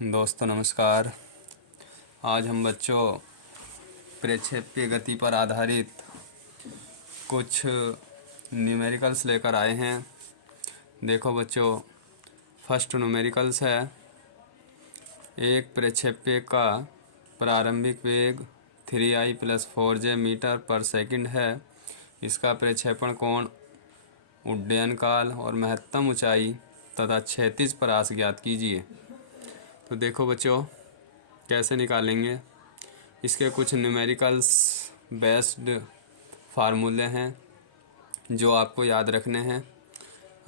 दोस्तों नमस्कार। आज हम बच्चों प्रक्षेपीय गति पर आधारित कुछ न्यूमेरिकल्स लेकर आए हैं। देखो बच्चों, फर्स्ट न्यूमेरिकल्स है, एक प्रक्षेपी का प्रारंभिक वेग 3i + 4j मीटर पर सेकंड है। इसका प्रक्षेपण कोण, उड्डयन काल और महत्तम ऊंचाई तथा क्षैतिज परास ज्ञात कीजिए। तो देखो बच्चों कैसे निकालेंगे। इसके कुछ न्यूमेरिकल्स बेस्ड फार्मूले हैं जो आपको याद रखने हैं।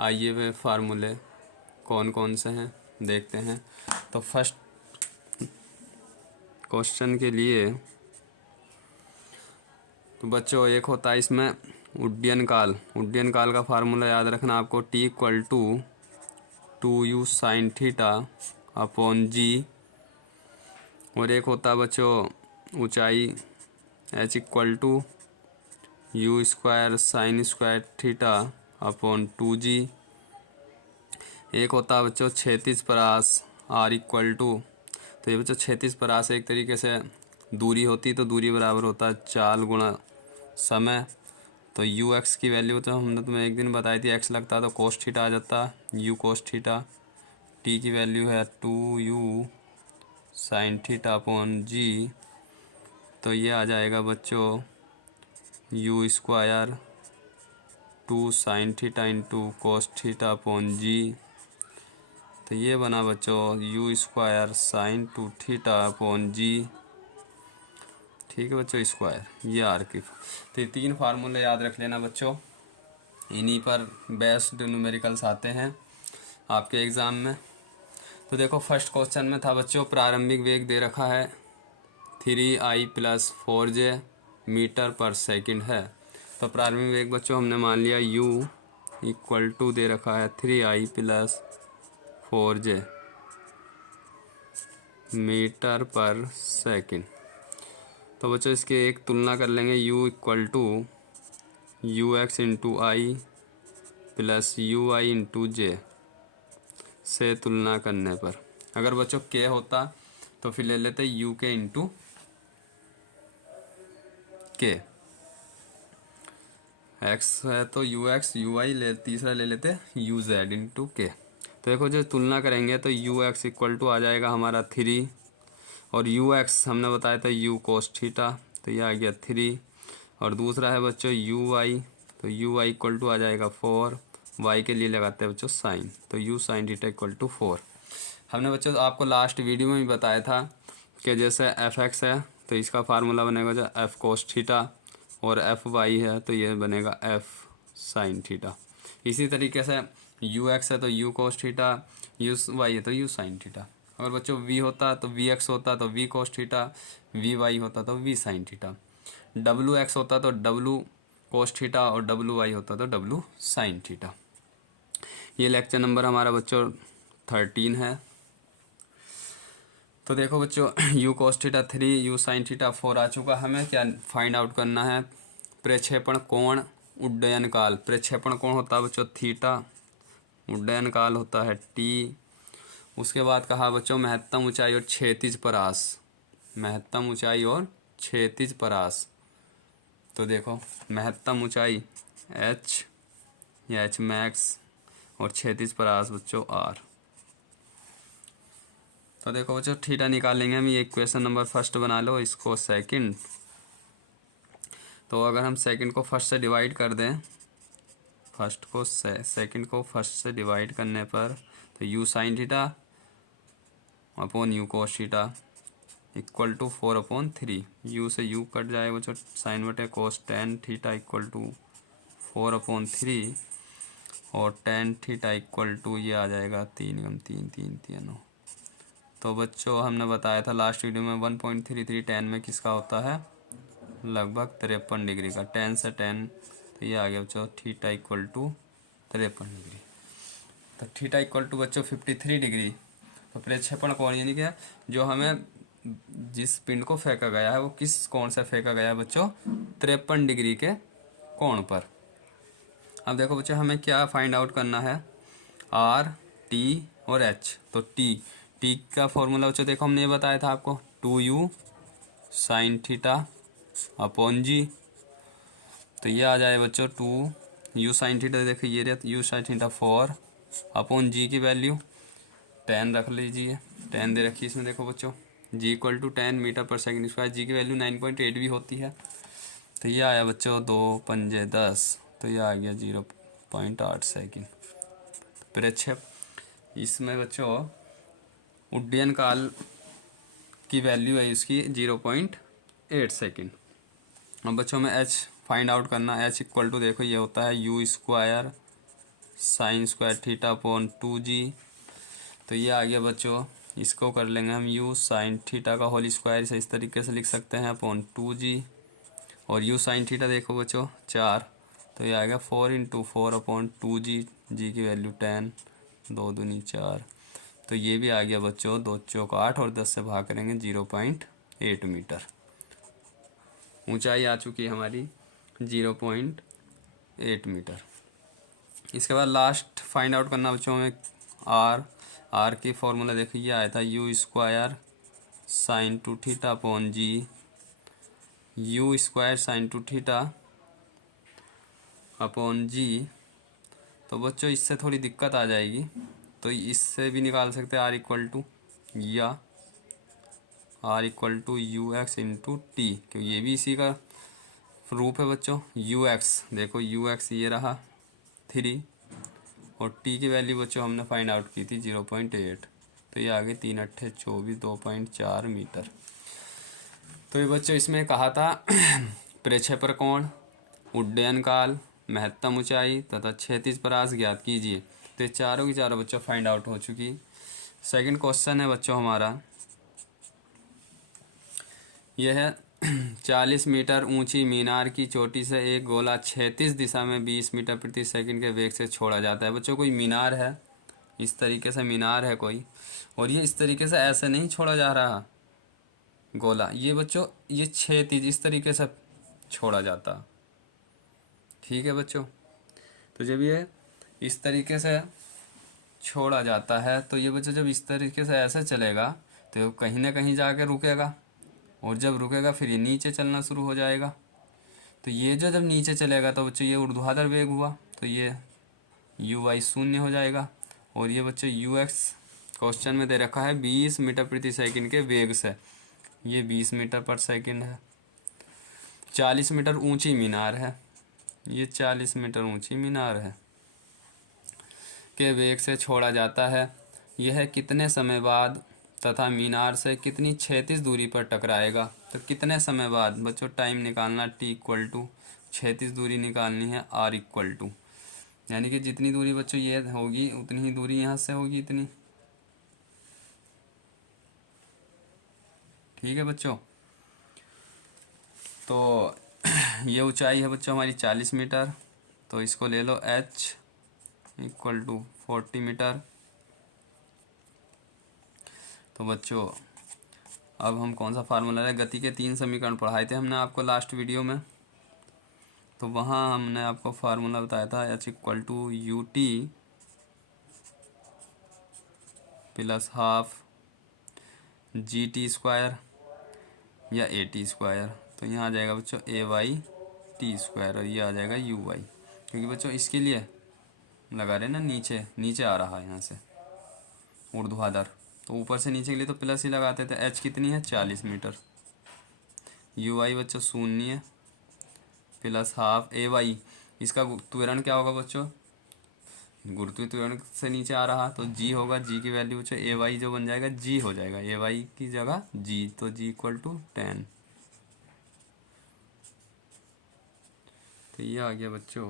आइए वे फार्मूले कौन कौन से हैं देखते हैं। तो फर्स्ट क्वेश्चन के लिए तो बच्चों एक होता है इसमें उड्डयन काल का फार्मूला याद रखना आपको, T = 2u sin θ/g। और एक होता है बच्चों ऊंचाई, H = u² sin² θ/2g। एक होता है बच्चों क्षैतिज परास, R = तो ये बच्चों क्षैतिज परास एक तरीके से दूरी होती, तो दूरी बराबर होता है चाल गुणा समय। तो ux की वैल्यू तो हमने तुम्हें एक दिन बताई थी, x लगता तो cos θ आ जाता, u cos θ। t की वैल्यू है 2u sin θ/g। तो ये आ जाएगा बच्चों u² 2 sin θ × cos θ/g। तो ये बना बच्चों u² sin 2θ/g। ठीक है बच्चों, स्क्वायर ये आर की। तो ये तीन फार्मूले याद रख लेना बच्चों, इन्हीं पर बेस्ड न्यूमेरिकल्स आते हैं आपके एग्ज़ाम में। तो देखो फर्स्ट क्वेश्चन में था बच्चों प्रारंभिक वेग दे रखा है 3i + 4j मीटर पर सेकंड है। तो प्रारंभिक वेग बच्चों हमने मान लिया u = दे रखा है 3i + 4j मीटर पर सेकंड। तो बच्चों इसके एक तुलना कर लेंगे, u = ux × i + ui × j से तुलना करने पर। अगर बच्चों k होता तो फिर ले लेते uk × k। x है तो ux ui तीसरा ले लेते uz × k। तो देखो जो तुलना करेंगे तो ux = आ जाएगा हमारा 3, और ux हमने बताया था u cos θ, तो ये आ गया 3। और दूसरा है बच्चों ui, तो ui = आ जाएगा 4, y के लिए लगाते हैं बच्चों साइन, तो u sin θ = 4। हमने बच्चों आपको लास्ट वीडियो में भी बताया था कि जैसे fx है तो इसका फार्मूला बनेगा जो f cos θ, और fy है तो ये बनेगा f sin θ। इसी तरीके से ux है तो u cos θ, uy है तो u sin θ। अगर बच्चों v होता तो vx होता तो v cos θ, vy होता तो v sin θ, wx होता तो w cos θ, और wy होता तो w sin θ। ये लेक्चर नंबर हमारा बच्चों 13 है। तो देखो बच्चों u cos θ 3, u sin θ 4 आ चुका। हमें क्या फाइंड आउट करना है, प्रक्षेपण कोण, उड्डयन काल। प्रक्षेपण कोण होता है बच्चों थीटा, उड्डयन काल होता है t। उसके बाद कहा बच्चों महत्तम ऊंचाई और क्षैतिज परास, महत्तम ऊंचाई और क्षैतिज परास। तो देखो महत्तम ऊंचाई h या h max और क्षैतिज परास बच्चों r। तो देखो बच्चों थीटा निकालेंगे हम, ये इक्वेशन नंबर फर्स्ट बना लो, इसको सेकंड। तो अगर हम सेकंड को फर्स्ट से डिवाइड कर दें, फर्स्ट को सेकंड को फर्स्ट से डिवाइड करने पर तो u sin θ upon u cos θ = 4/3। u से u कट जाएगा बच्चों, साइन बटे cos tan θ = 4/3, और tan θ ये आ जाएगा 3 × 3 3 3। तो बच्चों हमने बताया था लास्ट वीडियो में 1.33 tan में किसका होता है, लगभग 53 डिग्री का। tan से tan तो ये आ गया बच्चों θ = 53 डिग्री। तो θ = बच्चों 53 डिग्री। तो प्रक्षेपण कोण यानी कि जो हमें जिस पिंड को फेंका गया है वो किस कोण से फेंका गया है बच्चों, 53 डिग्री के कोण पर। अब देखो बच्चों हमें क्या फाइंड आउट करना है, r, t और h। तो t टी का फॉर्मूला बच्चों देखो हमने ये बताया था आपको, 2u sign theta upon g. तो ये आ जाए बच्चों 2u साइन थीटा, देखो ये रहा u साइन थीटा 4 अपॉन जी की वैल्यू 10 रख लीजिए, 10 दे रखिए इसमें देखो बच्चों, जी इक्वल टू 10 मीटर पर सेकंड स्क्वायर। जी की वैल्यू 9.8 भी होती है। तो ये आया बच्चों 2 पंजे 10, तो ये आ गया 0.8 सेकेंड। प्रक्षेप इसमें बच्चों उड्डयन काल की वैल्यू है इसकी 0.8 सेकेंड। अब बच्चों में एच फाइंड आउट करना, एच इक्वल टू देखो ये होता है you square sine square theta upon 2g। तो ये आ गया बच्चों, इसको कर लेंगे हम यू साइन थीटा का होल स्क्वायर, इसे इस तरीके से लिख सकते हैं अपॉन 2g। और यू साइन थीटा देखो बच्चों 4, तो ये आ गया 4 × 4 अपॉन 2g, जी की वैल्यू 10, 2 दूनी 4। तो ये भी आ गया बच्चों 2 चौक 8 और 10 से भाग करेंगे 0.8 मीटर। ऊंचाई आ चुकी है हमारी 0.8 मीटर। इसके बाद लास्ट फाइंड आउट करना बच्चों में आर की फॉर्मूला देखिए ये आया था u square sine 2 theta upon g, u square sine 2 theta upon g. तो बच्चों इससे थोड़ी दिक्कत आ जाएगी, तो इससे भी निकाल सकते हैं आर इक्वल टू या R equal to U X into T, क्योंकि ये भी इसी का रूप है बच्चों। यू एक्स देखो, यू एक्स ये रहा 3 और टी की वैल्यू बच्चों हमने फाइंड आउट की थी 0.8, तो ये आगे 3 अट्ठे 24, 2.4 मीटर। तो ये बच्चों इसमें कहा था प्रक्षेपण कोण, उड्डयन काल, महत्तम ऊंचाई तथा क्षैतिज परास ज्ञात कीजिए। तो ये चारों की चारों बच्चों फाइंड आउट हो चुकी। सेकंड क्वेश्चन है बच्चों हमारा, यह है 40 मीटर ऊंची मीनार की चोटी से एक गोला क्षैतिज दिशा में 20 मीटर प्रति सेकंड के वेग से छोड़ा जाता है। बच्चों कोई मीनार है, इस तरीके से मीनार है कोई, और ये इस तरीके से ऐसे नहीं छोड़ा जा रहा गोला, ये बच्चों ये क्षैतिज इस तरीके से छोड़ा जाता। ठीक है बच्चों, तो जब ये इस तरीके से छोड़ा जाता है तो ये बच्चों जब इस तरीके से ऐसे चलेगा तो कहीं ना कहीं जाके रुकेगा, और जब रुकेगा फिर ये नीचे चलना शुरू हो जाएगा। तो ये जो जब नीचे चलेगा तो बच्चों ये ऊर्ध्वाधर वेग हुआ, तो ये यू वाई 0 हो जाएगा। और ये बच्चों यू एक्स क्वेश्चन में दे रखा है 20 मीटर प्रति सेकंड के वेग से, ये 20 मीटर पर सेकंड है। 40 मीटर ऊंची मीनार है, ये 40 मीटर ऊंची मीनार है के वेग से छोड़ा जाता है। यह कितने समय बाद तथा मीनार से कितनी क्षैतिज दूरी पर टकराएगा। तो कितने समय बाद बच्चों टाइम निकालना, टी इक्वल टू क्षैतिज दूरी निकालनी है आर इक्वल टू, यानी कि जितनी दूरी बच्चों ये होगी उतनी ही दूरी यहाँ से होगी इतनी। ठीक है बच्चों, तो ये ऊंचाई है बच्चों हमारी 40 मीटर, तो इसको ले लो h इक्वल टू 40 मीटर। तो बच्चों अब हम कौन सा फार्मूला है, गति के 3 समीकरण पढ़ाए थे हमने आपको लास्ट वीडियो में, तो वहाँ हमने आपको फार्मूला बताया था h equal to U T plus half G T square या ए टी स्क्वायर। तो यहाँ आ जाएगा बच्चों ए वाई टी स्क्वायर, और ये आ जाएगा यू वाई, क्योंकि बच्चों इसके लिए लगा रहे ना, नीचे नीचे आ रहा है यहाँ से ऊर्ध्वाधर, तो ऊपर से नीचे के लिए तो प्लस ही लगाते थे। एच कितनी है 40 मीटर, यू वाई बच्चों 0 प्लस हाफ ए वाई, इसका त्वरण क्या होगा बच्चों, गुरुत्वीय त्वरण से नीचे आ रहा तो जी होगा, जी की वैल्यू बच्चों ए वाई जो बन जाएगा जी हो जाएगा, ए वाई की जगह जी, तो जी इक्वल टू 10। तो ये आ गया बच्चों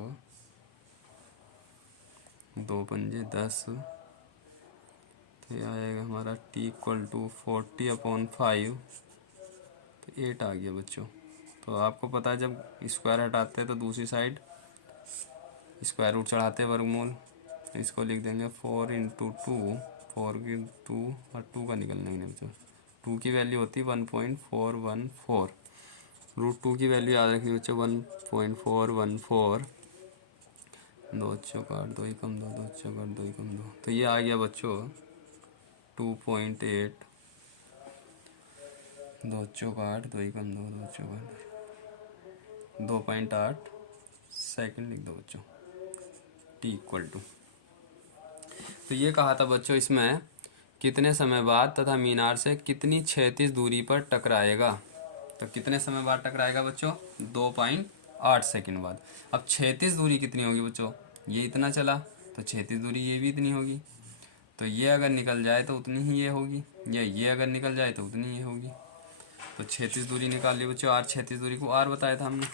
2 पंजे 10, तो ये आएगा हमारा t इक्वल टू 40 अपॉन 5, तो 8 आ गया बच्चों। तो आपको पता है जब स्क्वायर हटाते हैं तो दूसरी साइड स्क्वायर रूट चढ़ाते हैं वर्गमूल, इसको लिख देंगे 4 × 2, 4 की 2 और 2 का निकलना ही नहीं बच्चों, 2 की वैल्यू होती है 1.414, √2 की वैल्यू याद रखिए बच्चों 1.414, 2 चौक 8, 2 ही कम 2, 2 चौक 8, 2 ही कम 2, तो ये आ गया बच्चों 2.8, 2 चौक 8, 2 एकम 2, 2 चौक 2.8 सेकेंड लिख दो बच्चों, टी इक्वल टू। तो ये कहा था बच्चों इसमें कितने समय बाद तथा मीनार से कितनी क्षैतिज दूरी पर टकराएगा। तो कितने समय बाद टकराएगा बच्चों, 2.8 सेकंड बाद। अब क्षैतिज दूरी कितनी होगी बच्चों, ये इतना चला तो क्षैतिज दूरी ये भी इतनी होगी, तो ये अगर निकल जाए तो उतनी ही ये होगी, या ये अगर निकल जाए तो उतनी ये होगी। तो क्षैतिज दूरी निकाल ली बच्चों, आर क्षैतिज दूरी को आर बताया था हमने।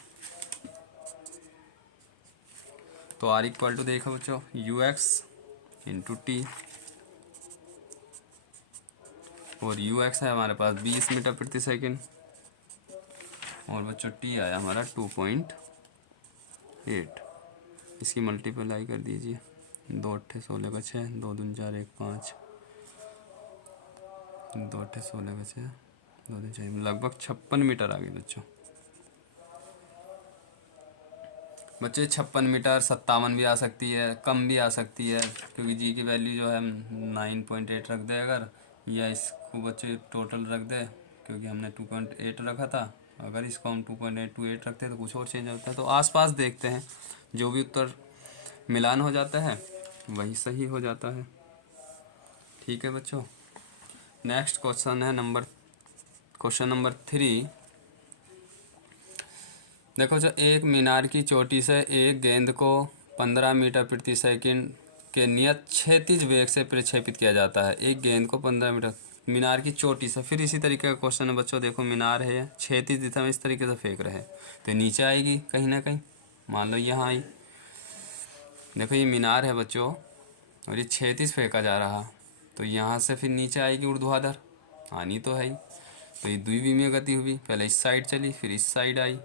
तो आर इक्वल टू देखो बच्चों यू एक्स इंटू टी, और यू एक्स है हमारे पास 20 मीटर प्रति सेकेंड, और बच्चों टी आया हमारा 2.8। इसकी मल्टीप्लाई कर दीजिए, 2 अट्ठे 16 का 6, 2 दूनी 4 1 5, 2 अट्ठे 16 का 6, 2 दूनी 4, लगभग 56 मीटर आ गई बच्चों। बच्चे 56 मीटर 57 भी आ सकती है, कम भी आ सकती है, क्योंकि जी की वैल्यू जो है 9.8 रख दे अगर, या इसको बच्चे टोटल रख दे, क्योंकि हमने 2.8 रखा था। अगर इसको हम 2.828 रखते हैं तो कुछ और चेंज होता है। तो आसपास देखते हैं, जो भी उत्तर मिलान हो जाता है वही सही हो जाता है। ठीक है बच्चों, नेक्स्ट क्वेश्चन है क्वेश्चन नंबर 3। देखो जो एक मीनार की चोटी से एक गेंद को 15 मीटर प्रति सेकंड के नियत क्षैतिज वेग से प्रक्षेपित किया जाता है। एक गेंद को 15 मीटर मीनार की चोटी से, फिर इसी तरीके का क्वेश्चन है बच्चों। देखो मीनार है, क्षैतिज दिशा में इस तरीके से फेंक रहे हैं तो नीचे आएगी कहीं ना कहीं, मान लो यहाँ आई। देखो ये मीनार है बच्चों और ये क्षैतिज फेंका जा रहा, तो यहाँ से फिर नीचे आएगी ऊर्ध्वाधर, आनी तो है ही। तो ये द्विविमीय गति हुई, पहले इस साइड चली फिर इस साइड आई।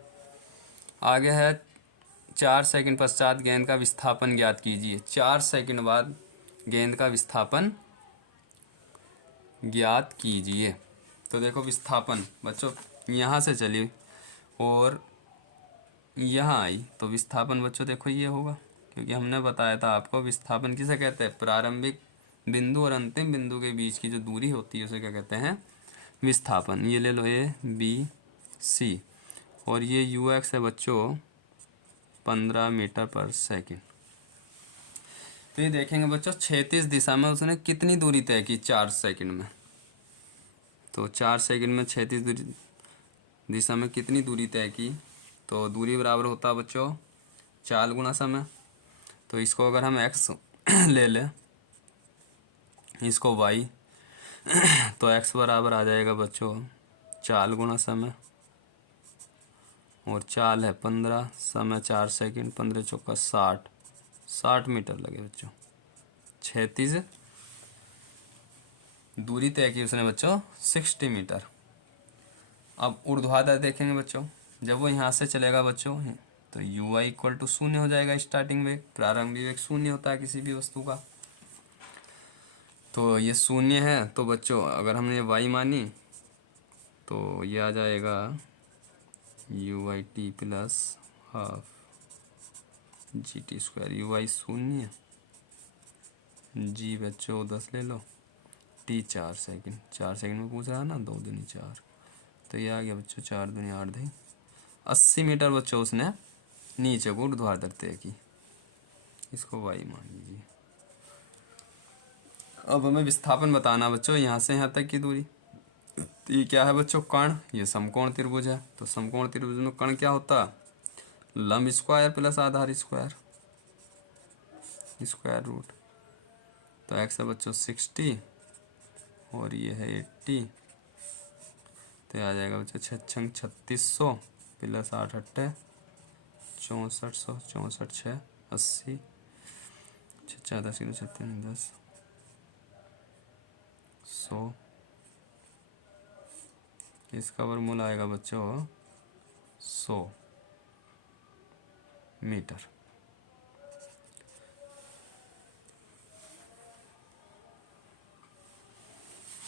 आगे है 4 सेकंड पश्चात गेंद का विस्थापन ज्ञात कीजिए। 4 सेकंड बाद गेंद का विस्थापन ज्ञात कीजिए। तो देखो विस्थापन बच्चों यहाँ से चली और यहाँ आई, तो विस्थापन बच्चों देखो ये होगा, क्योंकि हमने बताया था आपको विस्थापन किसे कहते हैं, प्रारंभिक बिंदु और अंतिम बिंदु के बीच की जो दूरी होती है उसे क्या कहते हैं, विस्थापन। ये ले लो ए बी सी, और ये यू एक्स है बच्चों 15 मीटर पर सेकंड। तो ये देखेंगे बच्चों क्षैतिज दिशा में उसने कितनी दूरी तय की 4 सेकंड में। तो 4 सेकंड में क्षैतिज दिशा में कितनी दूरी तय की, तो दूरी बराबर होता है बच्चों 4 गुना समय। तो इसको अगर हम x ले लें, इसको y, तो x बराबर आ जाएगा बच्चों 4 गुना समय, और 4 है 15, समय 4 सेकंड, 15 चौका 60 मीटर लगे बच्चों। क्षैतिज दूरी तय की उसने बच्चों 60 मीटर। अब ऊर्ध्वाधर देखेंगे बच्चों, जब वो यहाँ से चलेगा बच्चों तो यू वाई इक्वल टू 0 हो जाएगा। स्टार्टिंग वेग, प्रारंभिक वेग 0 होता है किसी भी वस्तु का, तो ये 0 है। तो बच्चों अगर हमने y मानी तो ये आ जाएगा U Y T plus half G T square. U Y 0, G बच्चों 10 ले लो, टी 4 सेकंड, 4 सेकंड में पूछ रहा है ना, 2 दूनी 4, तो ये आ गया बच्चों 4 दूनी 8 दही 80 मीटर बच्चों उसने नीचे को ऊर्ध्वाधर तय की। इसको y मान लीजिए। अब हमें विस्थापन बताना बच्चों यहाँ से यहाँ तक की दूरी। तो ये क्या है बच्चों, कर्ण, ये समकोण त्रिभुज है। तो समकोण त्रिभुज में कर्ण क्या होता है, लंब स्क्वायर प्लस आधार स्क्वायर, स्क्वायर रूट। तो x है बच्चों 60 और ये है 80, तो आ जाएगा बच्चों 6 3600 प्लस 8 अट्ठे 6400, 64 6 80, 6 10 किलो 10 100। इसका वर्गमूल आएगा बच्चों 100 मीटर।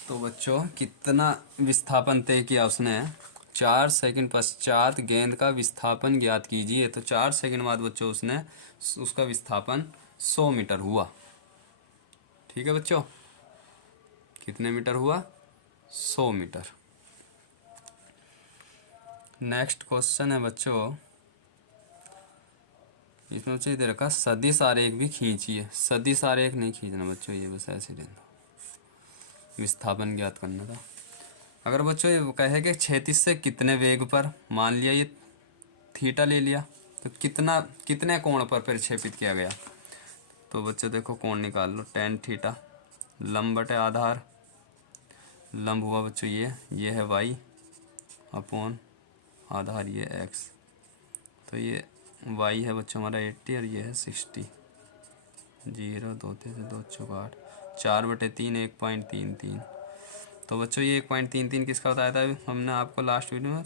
तो बच्चों कितना विस्थापन तय किया उसने, 4 सेकंड पश्चात गेंद का विस्थापन ज्ञात कीजिए। तो 4 सेकंड बाद बच्चों उसने उसका विस्थापन 100 मीटर हुआ। ठीक है बच्चों, कितने मीटर हुआ? 100 मीटर। नेक्स्ट क्वेश्चन है बच्चों, इसमें बच्चों इधर का सदिश आरेख भी खींचिए। सदिश आरेख नहीं खींचना बच्चों, ये बस ऐसे रहना, विस्थापन ज्ञात करना था। अगर बच्चों ये कहे कि क्षैतिज से कितने वेग पर, मान लिया ये थीटा ले लिया, तो कितने कोण पर प्रक्षेपित किया गया। तो बच्चों देखो कोण निकाल लो, tan थीटा, लंब बटे आधार, लंब हुआ बच्चों ये है y अपॉन आधार ये x, तो ये y है बच्चों हमारा 80 और ये है 60। 0 2 3 2 चौका 8, 4/3 1.33। तो बच्चों ये 1.33 किसका बताया था हमने आपको लास्ट वीडियो में?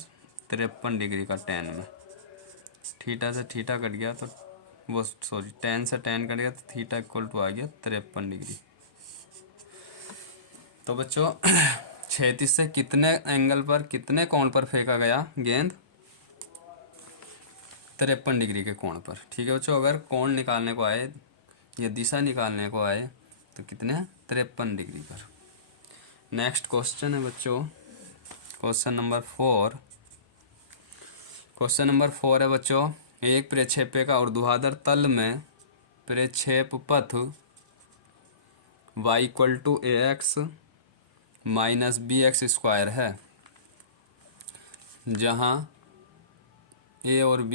53 डिग्री का tan में। थीटा से थीटा कट गया तो वो सॉरी tan से tan कट गया तो थीटा इक्वल टू आ गया 53 डिग्री। तो बच्चों क्षैतिज से कितने एंगल पर, कितने कोण पर फेंका गया गेंद? 53 डिग्री के कोण पर। ठीक है बच्चों, अगर कोण निकालने को आए या दिशा निकालने को आए तो कितने? 53 डिग्री पर। नेक्स्ट क्वेश्चन है बच्चों क्वेश्चन नंबर 4। क्वेश्चन नंबर 4 है बच्चों, एक प्रक्षेप्य का ऊर्ध्वाधर तल में प्रक्षेप पथ y equal to ax minus bx square है, जहाँ a और b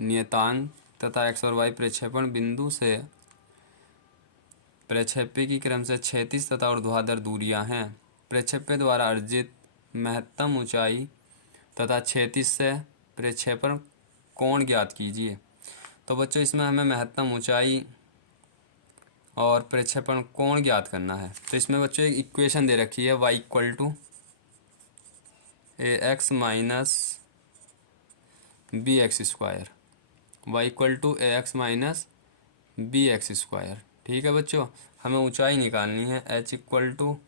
नियतांक तथा x और y प्रक्षेपण बिंदु से प्रक्षेप्य की क्रम से क्षैतिज तथा ऊर्ध्वाधर दूरियां हैं। प्रक्षेप्य द्वारा अर्जित महत्तम ऊंचाई तथा क्षैतिज से प्रक्षेपण कोण ज्ञात कीजिए। तो बच्चों इसमें हमें महत्तम ऊंचाई और प्रक्षेपण कोण ज्ञात करना है। तो इसमें बच्चों एक इक्वेशन दे रखी है y equal to ax minus B X square, Y equal to ax minus B X square. ठीक है बच्चों, हमें ऊंचाई निकालनी है h इक्वल टू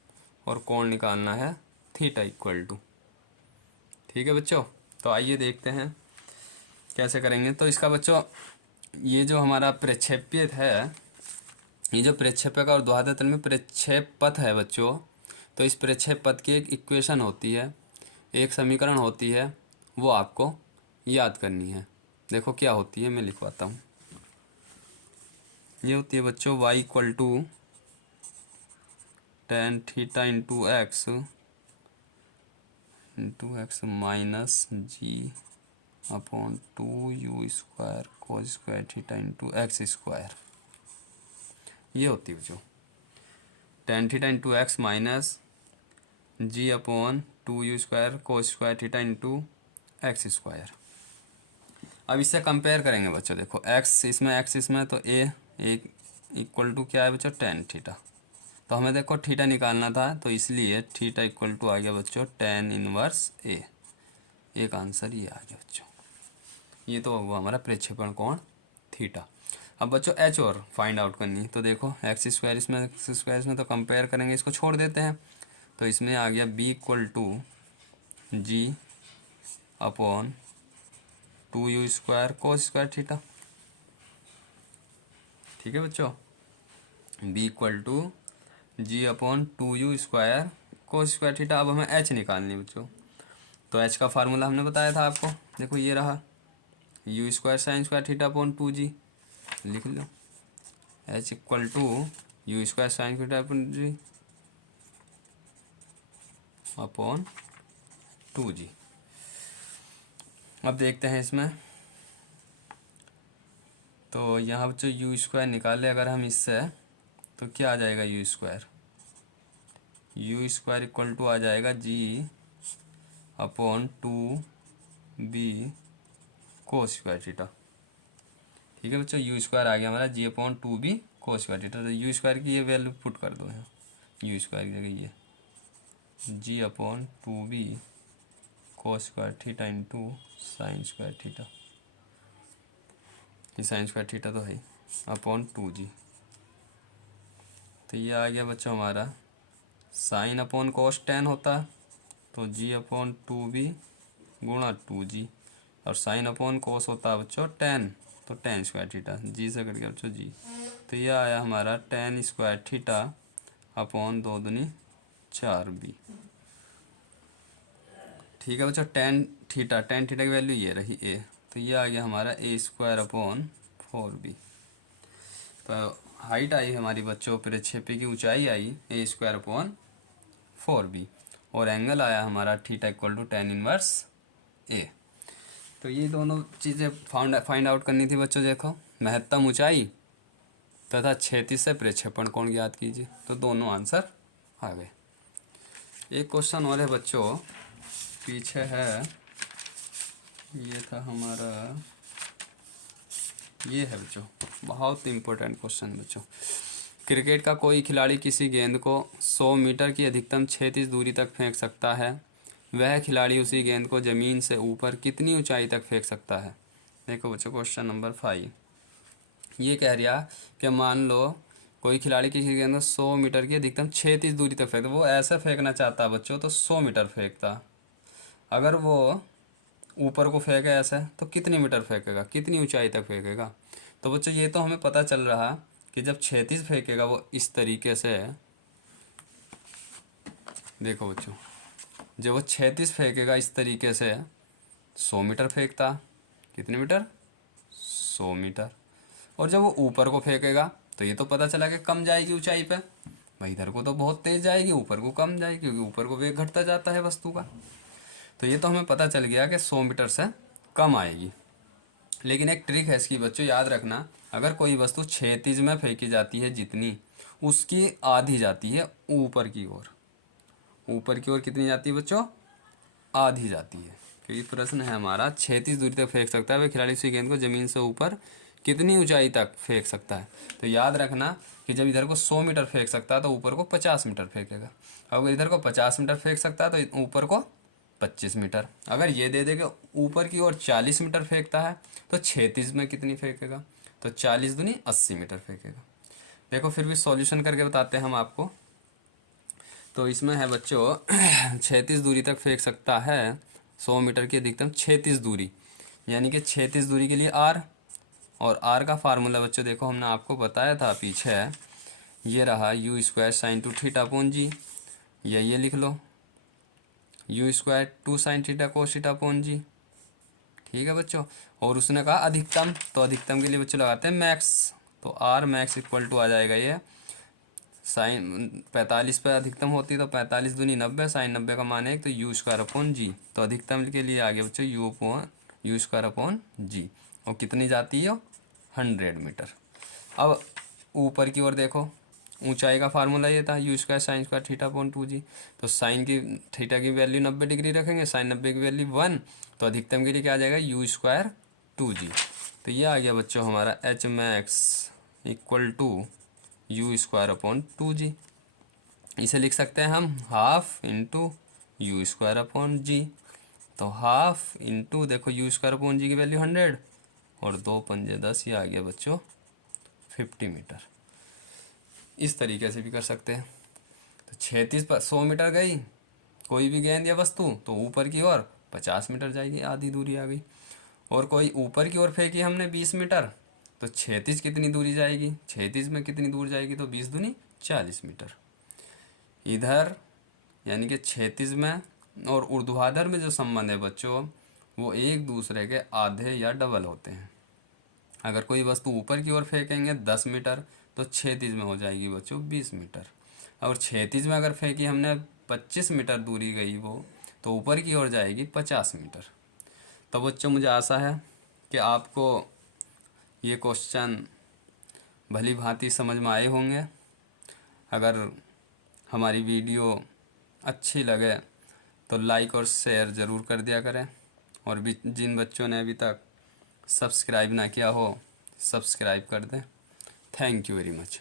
और कोण निकालना है थीटा इक्वल टू। ठीक है बच्चों, तो आइए देखते हैं कैसे करेंगे। तो इसका बच्चों ये जो हमारा प्रक्षेप्य है, ये जो प्रक्षेप्य का ऊर्ध्वाधर तल में प्रक्षेप पथ है बच्चों, तो इस प्रक्षेप पथ की एक इक्वेशन होती है, एक समीकरण होती है, वो आपको याद करनी है। देखो क्या होती है, मैं लिखवाता हूँ। ये होती है बच्चों y equal to tan theta into x minus g upon 2u square cos square theta into x square. ये होती है बच्चों tan theta into x minus g upon 2u square cos square theta into x square. अब इससे compare करेंगे बच्चों, देखो x इसमें तो a एक इक्वल टू क्या है बच्चों? tan theta. तो हमें देखो थीटा निकालना था, तो इसलिए थीटा इक्वल टू आ गया बच्चों tan इनवर्स a। एक आंसर ये आ गया बच्चों। ये तो हुआ हमारा प्रक्षेपण कोण थीटा। अब बच्चों h और फाइंड आउट करनी है, तो देखो एक्स स्क्वायर इसमें तो कंपेयर करेंगे, इसको छोड़ देते हैं। तो इसमें आ गया b equal to G upon 2u square cos square theta. ठीक है बच्चों, b equal to G upon 2u square cos square theta. अब हमें h निकालनी है बच्चों, तो h का फार्मूला हमने बताया था आपको, देखो ये रहा u square sine square theta upon 2g। लिख लो h equal to u square sine theta upon G upon 2g। अब देखते हैं इसमें, तो यहाँ बच्चों यू स्क्वायर निकाले अगर हम इससे, तो क्या आ जाएगा? यू स्क्वायर इक्वल टू आ जाएगा g upon 2b cos square theta. ठीक है बच्चों, यू स्क्वायर आ गया हमारा g upon 2b cos square theta. तो यू स्क्वायर की ये वैल्यू पुट कर दो यहाँ, यू स्क्वायर की जगह ये g upon 2b cos square theta into sine square theta. ये साइन स्क्वायर थीटा तो है अपॉन 2g। तो ये आ गया बच्चों हमारा साइन अपॉन कोस टेन होता है, तो जी अपॉन 2b गुणा 2g, और साइन अपॉन कोस होता है बच्चों टेन, तो टेन स्क्वायर थीटा, जी से कट गया बच्चों जी। तो ये आया हमारा टेन स्क्वायर थीटा अपॉन 2 दूनी 4b। ठीक है बच्चों, टेन थीटा की वैल्यू ये रही a, तो ये आ गया हमारा a²/4b। तो हाइट आई हमारी बच्चों, प्रक्षेपी की ऊंचाई आई a²/4b, और एंगल आया हमारा थीटा = tan−1 a। तो ये दोनों चीज़ें फाइंड आउट करनी थी बच्चों। देखो, महत्तम ऊंचाई तथा क्षैतिज से प्रक्षेपण कोण ज्ञात कीजिए, तो दोनों आंसर आ गए। एक क्वेश्चन और है बच्चों, पीछे है, ये था हमारा, ये है बच्चों, बहुत इम्पोर्टेंट क्वेश्चन बच्चों। क्रिकेट का कोई खिलाड़ी किसी गेंद को 100 मीटर की अधिकतम क्षैतिज दूरी तक फेंक सकता है। वह खिलाड़ी उसी गेंद को ज़मीन से ऊपर कितनी ऊंचाई तक फेंक सकता है। देखो बच्चों, क्वेश्चन नंबर 5 ये कह रहा कि मान लो कोई खिलाड़ी किसी गेंद को 100 मीटर की अधिकतम क्षैतिज दूरी तक फेंकता, वो ऐसे फेंकना चाहता है बच्चों, तो 100 मीटर फेंकता। अगर वो ऊपर को फेंके ऐसे, तो कितनी मीटर फेंकेगा, कितनी ऊंचाई तक फेंकेगा। तो बच्चों ये तो हमें पता चल रहा कि जब क्षैतिज फेंकेगा वो इस तरीके से, देखो बच्चों, जब वो क्षैतिज फेंकेगा इस तरीके से 100 मीटर फेंकता। कितने मीटर, 100 मीटर। और जब वो ऊपर को फेंकेगा तो ये तो पता चला कि कम जाएगी ऊंचाई पे, भाई इधर को तो बहुत तेज जाएगी, ऊपर को कम जाएगी, क्योंकि ऊपर को वेग घटता जाता है वस्तु का। तो ये तो हमें पता चल गया कि 100 मीटर से कम आएगी। लेकिन एक ट्रिक है इसकी बच्चों, याद रखना, अगर कोई वस्तु क्षैतिज में फेंकी जाती है जितनी, उसकी आधी जाती है ऊपर की ओर। ऊपर की ओर कितनी जाती है बच्चों, आधी जाती है। क्योंकि प्रश्न है हमारा, क्षैतिज दूरी तक फेंक सकता है वह खिलाड़ी उसी गेंद को ज़मीन से ऊपर कितनी ऊंचाई तक फेंक सकता है। तो याद रखना कि जब इधर को 100 मीटर फेंक सकता है तो ऊपर को 50 मीटर फेंकेगा। अगर इधर को 50 मीटर फेंक सकता है तो ऊपर को 25 मीटर। अगर ये दे देगा ऊपर की ओर 40 मीटर फेंकता है, तो क्षैतिज में कितनी फेंकेगा, तो 40 दूनी 80 मीटर फेंकेगा। देखो फिर भी सॉल्यूशन करके बताते हैं हम आपको। तो इसमें है बच्चों, क्षैतिज दूरी तक फेंक सकता है 100 मीटर की अधिकतम क्षैतिज दूरी, यानी कि क्षैतिज दूरी के लिए आर, और आर का फार्मूला बच्चों देखो हमने आपको बताया था पीछे, ये रहा u² sin 2θ/g, या ये लिख लो u² 2 sin θ cos θ/g। ठीक है बच्चों, और उसने कहा अधिकतम, तो अधिकतम के लिए बच्चों लगाते हैं मैक्स, तो आर मैक्स = आ जाएगा ये साइन 45 पे अधिकतम होती है, तो 45 दूनी 90, साइन 90 का मान है तो u²/g। तो अधिकतम के लिए आ गया बच्चों u²/g, और कितनी जाती है 100 मीटर। अब ऊपर की ओर देखो, ऊंचाई का फार्मूला ये था u² sin² θ/2g। तो साइन की थीटा की वैल्यू 90 डिग्री रखेंगे, साइन 90 की वैल्यू 1, तो अधिकतम के लिए क्या आ जाएगा u²/2g। तो ये आ गया बच्चों हमारा h max = u²/2g। इसे लिख सकते हैं हम हाफ इंटू u²/g। तो हाफ इंटू, देखो u²/g की वैल्यू 100 और 2 पंजे 10, ये आ गया बच्चों 50 मीटर। इस तरीके से भी कर सकते हैं। तो क्षैतिज पर 100 मीटर गई कोई भी गेंद या वस्तु, तो ऊपर की ओर 50 मीटर जाएगी, आधी दूरी आ गई। और कोई ऊपर की ओर फेंकी हमने 20 मीटर, तो क्षैतिज कितनी दूरी जाएगी, क्षैतिज में कितनी दूर जाएगी, तो 20 दूनी 40 मीटर। इधर यानी कि क्षैतिज में और ऊर्ध्वाधर में जो संबंध है बच्चों, वो एक दूसरे के आधे या डबल होते हैं। अगर कोई वस्तु ऊपर की ओर फेंकेंगे 10 मीटर, तो क्षैतिज में हो जाएगी बच्चों 20 मीटर। और क्षैतिज में अगर फेंकी हमने 25 मीटर दूरी गई वो, तो ऊपर की ओर जाएगी 50 मीटर। तो बच्चों मुझे आशा है कि आपको ये क्वेश्चन भली भांति समझ में आए होंगे। अगर हमारी वीडियो अच्छी लगे तो लाइक और शेयर ज़रूर कर दिया करें, और भी जिन बच्चों ने अभी तक सब्सक्राइब ना किया हो, सब्सक्राइब कर दें। Thank you very much.